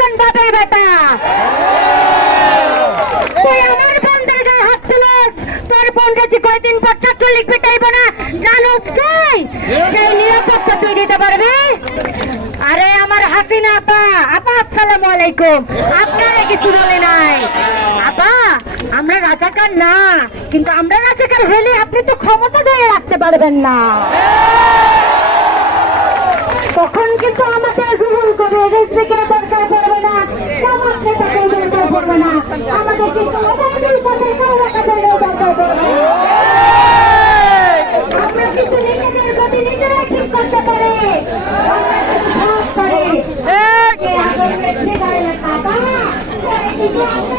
কোন বাপের বেটা? তুই আমার বোনদের গায়ে হাত তুলস, তোর বোনরা যে কয়দিন পর ছাত্রলীগ পেটাইব না জানোস তুই? সেই নিরাপত্তা তুই দিতে পারবি? আরে আমার হাসিনা আপা, আপা আসসালামু আলাইকুম। আপনারা কিছু বলে নাই আপা, আমরা রাজাকার না, কিন্তু আমরা রাজাকার হলে আপনি তো ক্ষমতা ধরে রাখতে পারবেন না। তখন কিন্তু আমাকে গ্রহণ করে রেজিকের দরকার পড়বে না, সমাজ নেতাদের দরকার পড়বে না, আমাদের কিন্তু অবশ্যই পথে দরকার পড়বে। আমরা কিন্তু নিজেদের গতি নিজেরা ঠিক করতে পারি। আমরা